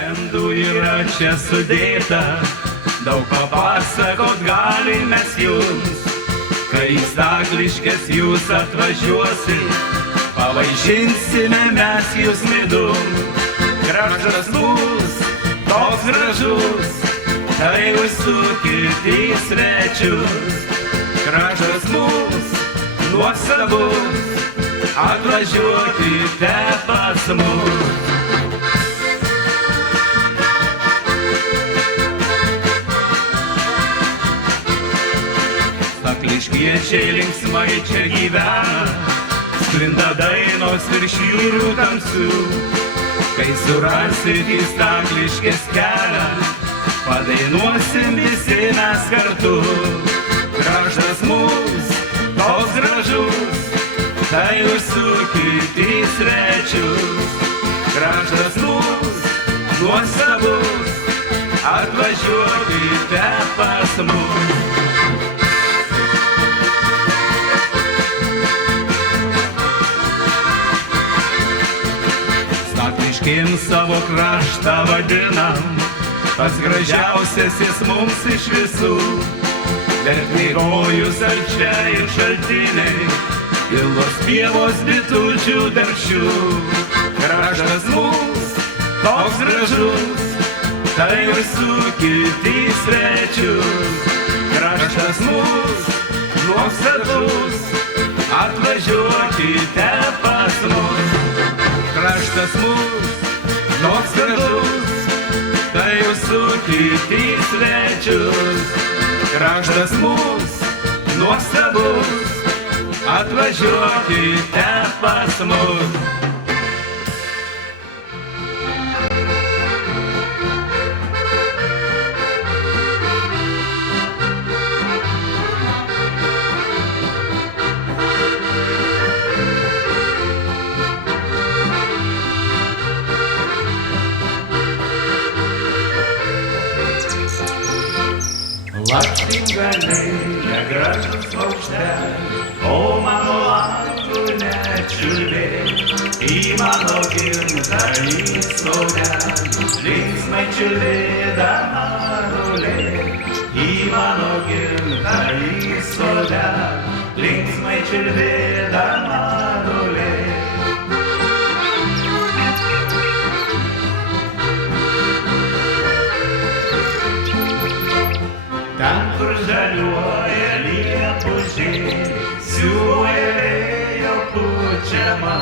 legendų yra čia sudėta, daug papasakot galim mes jums. Kai į Stakliškes jūs atvažiuosit, pavaišinsime mes jūs midum. Kraštas bus toks gražus, tai užsukit į svečius. Kraštas bus nuostabus, atvažiuokite pas mus. Stakliškiečiai linksmai čia gyvena, sklinda dainos virš jūrų tamsių. Kai surasit į Stakliškes kelią, padainuosim visi mes kartu. Kraštas mūs toks gražus, tai užsukit į svečius. Kraštas mūs nuostabus, atvažiuokite pas mus. Stakliškėm savo kraštą vadinam, pats gražiausias jis mums iš visų. Bet mėgojus alčiai ir šaltiniai, ilgos pievos bitučių darčių. Kraštas mūs toks gražus, tai užsukit į svečius. Kraštas mūs nuostabus, atvažiuokite pas mus. Kraštas mūs toks gražus, tai užsukit į svečius. Kraštas mūs nuostabus, atvažiuokite pas mus. Lakštingaliai, negražus paukšteliai, o mano langų nečiulbėk. Į mano gimtąjį sodelį, linksmai čiulbėdama rulėk. Į mano gimtąjį sodelį, linksmai čiulbėdama rulėk. Ten, kur žaliuoja liepų žėlė, siūloja vėjo pučiama,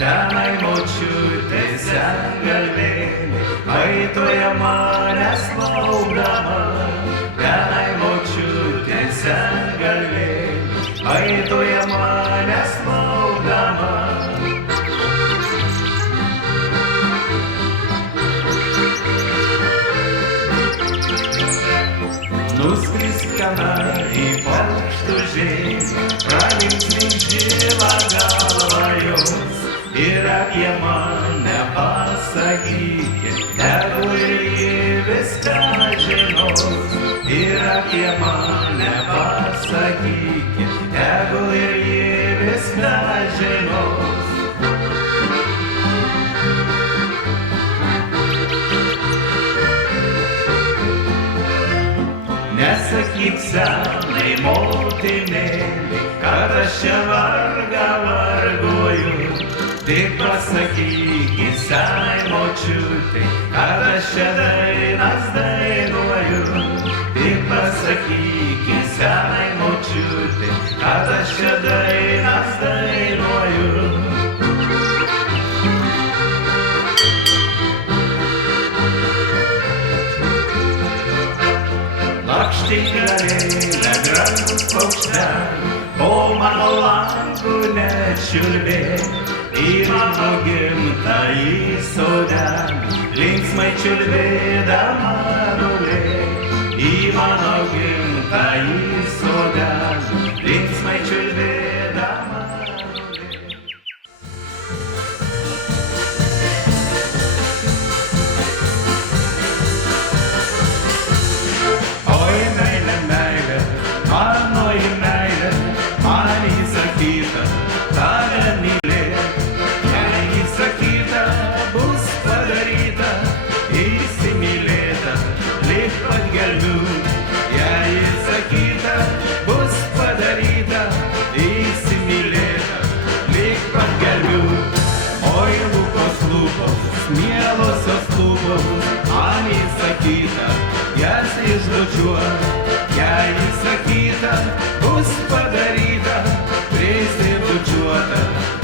tenai močiutė sengalvėlė, aitoja manęs laukdama. Tenai močiutė sengalvėlė, aitoja manęs laukdama. Nuskrisk kanarį paukštų žemę, pralinksmink žilą galvą jos. Ir apie mane pasakykit, tegul ir ji viską žinos. Ir apie mane pasakykit, tegul ir ji viską žinos. Nesakyk senai motinėlį, kad aš čia vargą vargoju. Tik pasakyk senai močiutei, kad aš čia dainas dainuoju. Tik pasakyk senai močiutei, kad aš čia dainas dainuoju. Lakštingaliai, negražus paukšteliai, o mano langų nečiulbėk. Į mano gimtąjį sodelį, linksmai čiulbėdama rulėk. Į mano gimtąjį sodelį, linksmai čiulbėdama rulėk. Oi, meilė, meilė, manoji meilė, man įsakyta tave mylėt. Jei įsakyta bus padaryta, Gimtosios lūpos, man įsakyta, jas išbučiuot, jei įsakyta, bus padaryta, prisibučiuota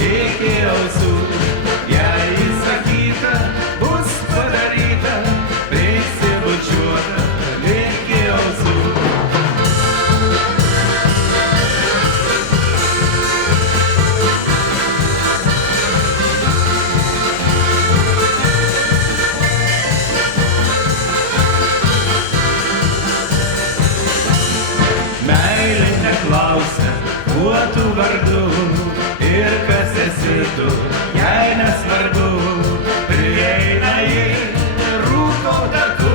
iki ausų. Jei įsakyta, bus padaryta, prisibučiuota iki ausų. Meilė neklausia, kuo tu vardu ir kas esi tu, jei nesvarbu. Prieina ji rūko taku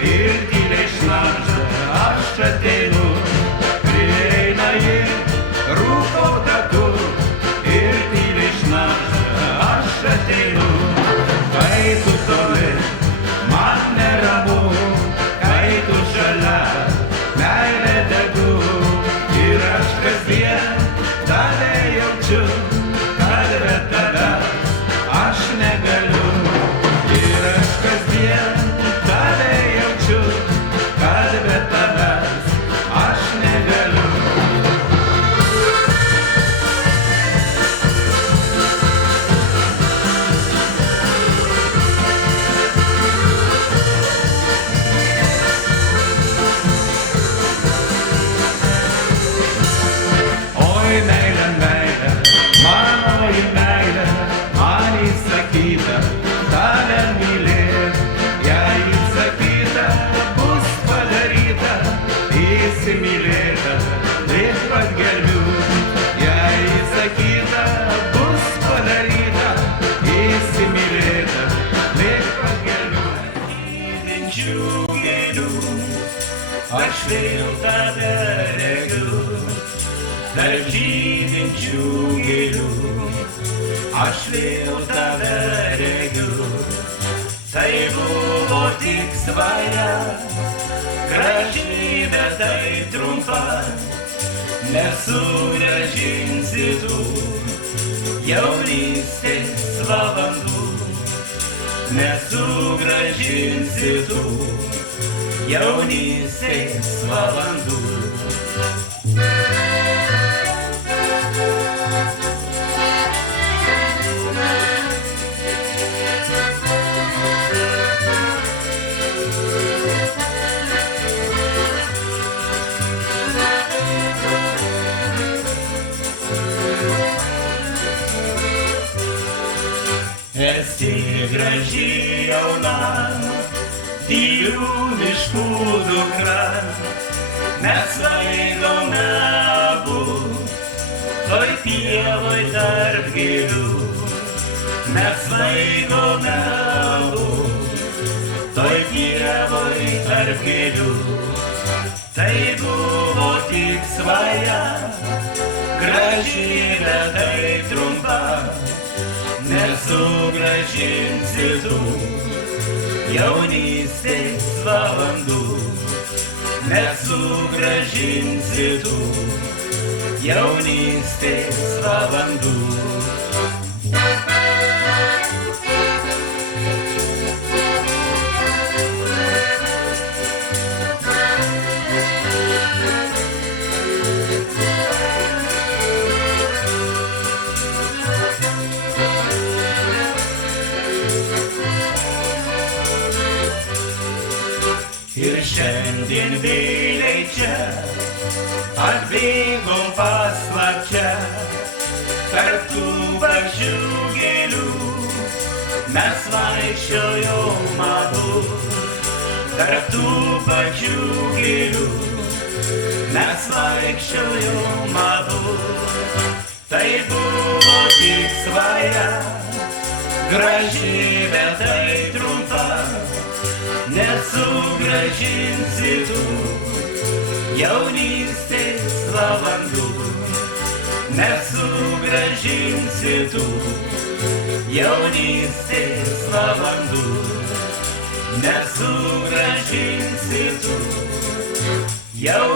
ir tyliai šnabžda, aš ateinu. Prieina ji rūko taku ir tyliai šnabžda, aš ateinu. Kai tu toli, man neramu, kai tu šalia, meilė degu ir aš kasdien tave jaučiu, kad be tavęs aš negaliu. Ir aš kasdien tave jaučiu, kad be tavęs aš negaliu. Oi meilė, meilė, manoji meilė, man įsakyta, tave mylėt. Jei įsakyta, bus padaryta, įsimylėta, taip pat gerbiu. Jei įsakyta, bus padaryta, įsimylėta, taip pat gerbiu. Žydinčių gėlių, aš vėl tave regiu. Tarp žydinčių gėlių, aš vėl tave regiu. Tai buvo tik svaja, graži, bet tai trumpa. Nesugrąžinsi tu jaunystės valandų. Nesugrąžinsi tu jaunystės valandų. Esi graži jauna, tylių miškų dukra, mes svaigome abu, toj pievoj tarp gėlių. Mes svaigome abu, toj pievoj tarp gėlių. Tai buvo tik svaja, graži, bet tai trumpa. Nesugrąžinsi tu jaunystės valandų. Nesugrąžinsi tu jaunystės valandų. Ir šiandien vėliai čia atbėgom paslapčia, tarp tų pačių gėlių mes vaikščiojom abu. Tarp tų pačių gėlių mes vaikščiojom abu. Tai buvo tik svaja, graži, bet tai trumpa. Nesugrąžinsi tu jaunystės valandų. Nesugrąžinsi tu jaunystės valandų. Nesugrąžinsi tu jaunystės valandų.